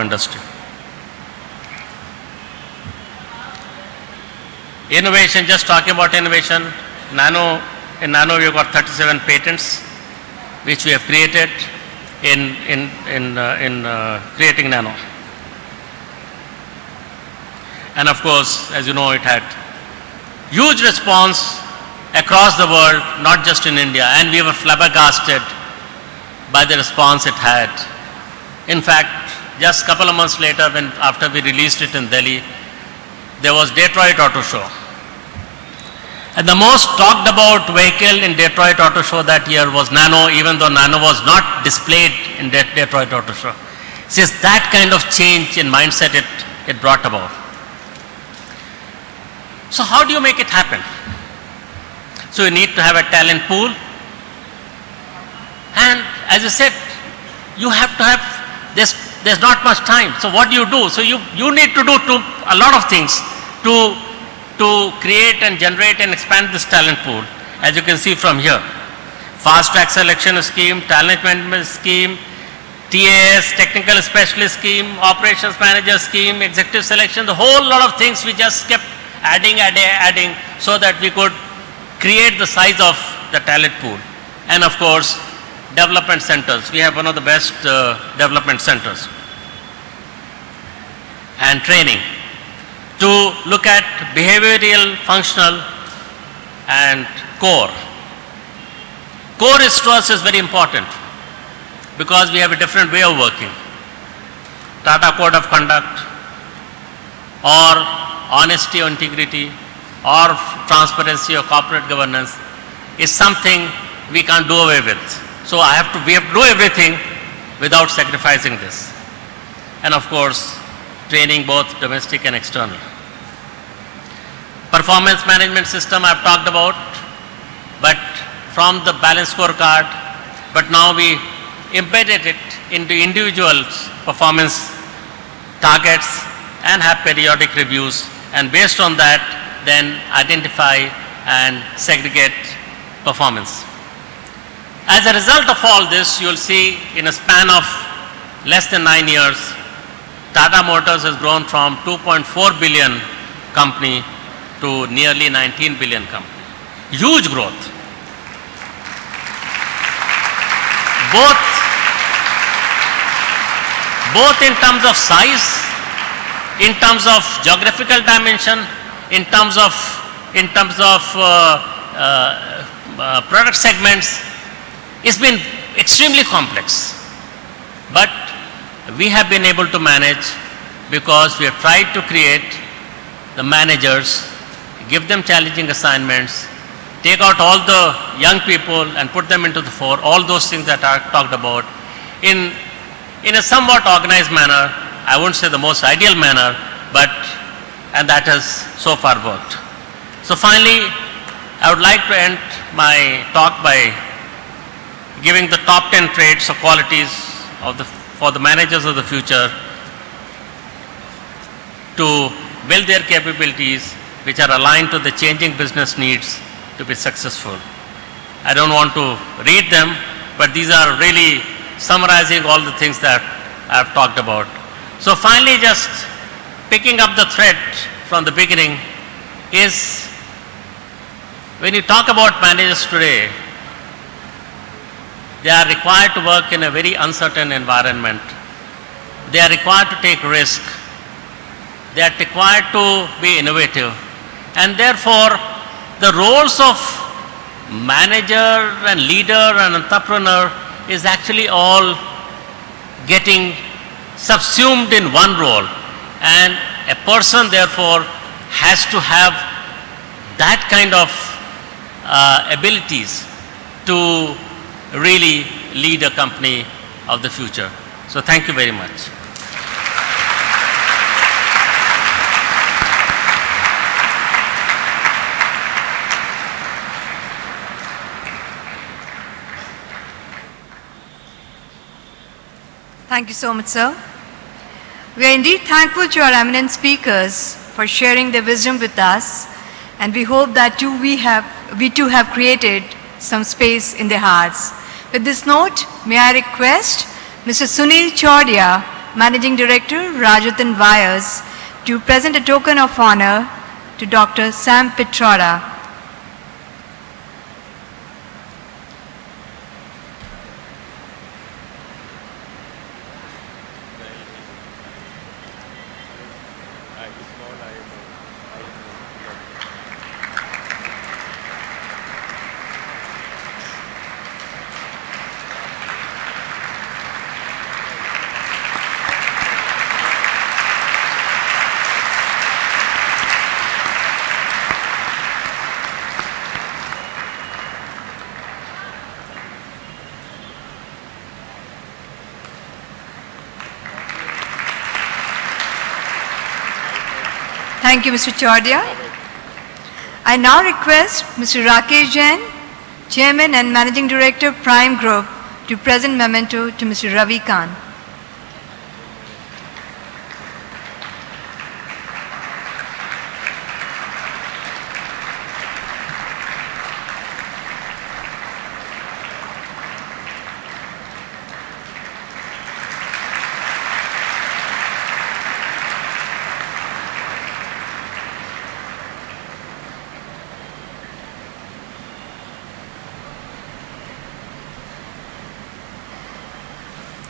industry. Innovation, just talking about innovation, in Nano we've got 37 patents which we have created in creating Nano. And of course, as you know, it had huge response across the world, not just in India, and we were flabbergasted by the response it had. In fact, just a couple of months later, after we released it in Delhi, there was Detroit Auto Show. And the most talked about vehicle in Detroit Auto Show that year was Nano, even though Nano was not displayed in Detroit Auto Show. It's just that kind of change in mindset it brought about. So how do you make it happen? So you need to have a talent pool. And as I said, you have to have, there's not much time. So what do you do? So you need to do a lot of things to create and generate and expand this talent pool, as you can see from here. Fast track selection scheme, talent management scheme, TAS, technical specialist scheme, operations manager scheme, executive selection, the whole lot of things we just kept adding so that we could create the size of the talent pool. And of course, development centers. We have one of the best development centers. And training to look at behavioral, functional, and core. Core is to us is very important because we have a different way of working. Tata Code of Conduct, or honesty or integrity, or transparency or corporate governance is something we can't do away with. So we have to do everything without sacrificing this. And of course, training both domestic and external. Performance management system I've talked about, but from the balanced scorecard, but now we embedded it into individuals' performance targets and have periodic reviews, and based on that, then identify and segregate performance. As a result of all this, you'll see in a span of less than 9 years, Tata Motors has grown from 2.4 billion company to nearly 19 billion company. Huge growth. Both in terms of size, in terms of geographical dimension, in terms of product segments. It's been extremely complex, but we have been able to manage because we have tried to create the managers, give them challenging assignments, take out all the young people and put them into the fore, all those things that I talked about in a somewhat organized manner. I wouldn't say the most ideal manner, and that has so far worked. So finally, I would like to end my talk by giving the top 10 traits or qualities for the managers of the future to build their capabilities which are aligned to the changing business needs to be successful. I don't want to read them, but these are really summarizing all the things that I've talked about. So finally, just picking up the thread from the beginning is, when you talk about managers today, they are required to work in a very uncertain environment. They are required to take risk. They are required to be innovative. And therefore, the roles of manager and leader and entrepreneur is actually all getting subsumed in one role. And a person, therefore, has to have that kind of abilities to really lead a company of the future. So thank you very much. Thank you so much, sir. We are indeed thankful to our eminent speakers for sharing their wisdom with us, and we hope that we too have created some space in their hearts. With this note, may I request Mr. Sunil Chaudia, Managing Director Rajatan Vyas to present a token of honor to Dr. Sam Pitroda. Thank you, Mr. Chordia. I now request Mr. Rakesh Jain, Chairman and Managing Director, Prime Group, to present memento to Mr. Ravi Kant.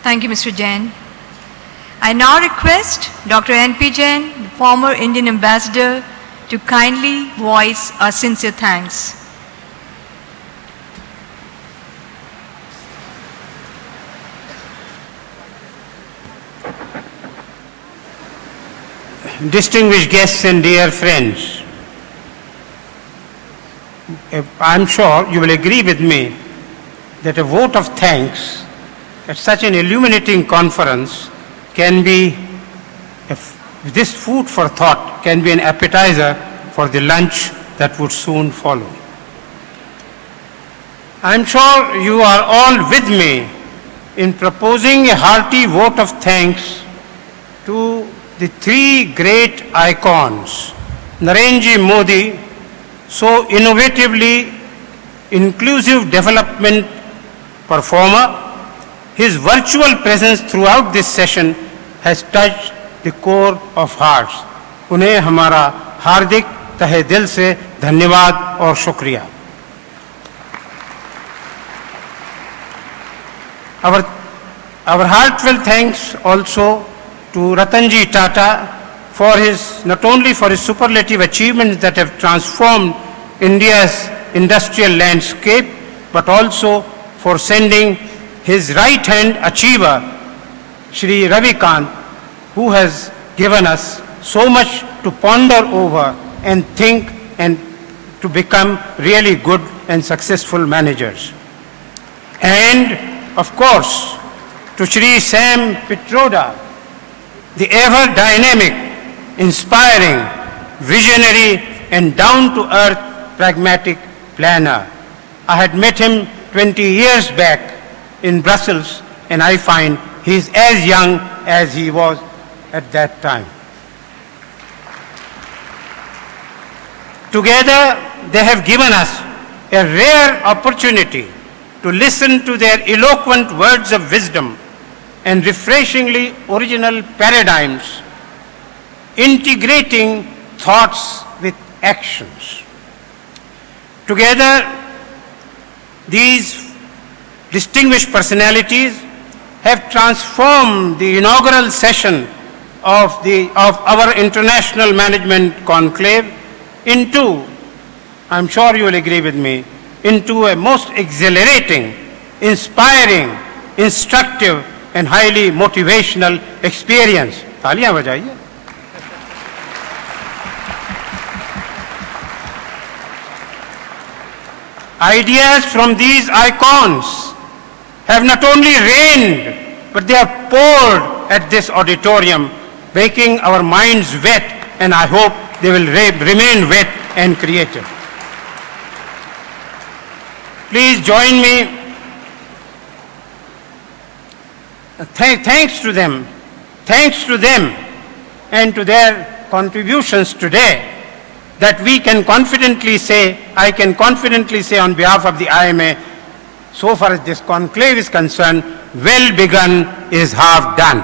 Thank you, Mr. Jain. I now request Dr. N.P. Jain, the former Indian ambassador, to kindly voice our sincere thanks. Distinguished guests and dear friends, I'm sure you will agree with me that a vote of thanks at such an illuminating conference can be, this food for thought can be an appetizer for the lunch that would soon follow. I'm sure you are all with me in proposing a hearty vote of thanks to the three great icons, Narendra Modi, so innovatively inclusive development performer. His virtual presence throughout this session has touched the core of hearts. उन्हें हमारा हार्दिक तहे दिल से धन्यवाद और शुक्रिया. Our heartfelt thanks also to Ratanji Tata for his, not only for his superlative achievements that have transformed India's industrial landscape, but also for sending his right-hand achiever, Shri Ravi Kant, who has given us so much to ponder over and think and to become really good and successful managers. And, of course, to Shri Sam Pitroda, the ever-dynamic, inspiring, visionary, and down-to-earth pragmatic planner. I had met him 20 years back in Brussels, and I find he is as young as he was at that time. Together, they have given us a rare opportunity to listen to their eloquent words of wisdom and refreshingly original paradigms, integrating thoughts with actions. Together, these distinguished personalities have transformed the inaugural session of our International Management Conclave into, I'm sure you will agree with me, into a most exhilarating, inspiring, instructive, and highly motivational experience. तालियां बजाइए. Ideas from these icons have not only reigned, but they have poured at this auditorium, making our minds wet, and I hope they will remain wet and creative. Please join me. Thanks to them and to their contributions today, that we can confidently say, I can confidently say on behalf of the IMA, so far as this conclave is concerned, well begun is half done.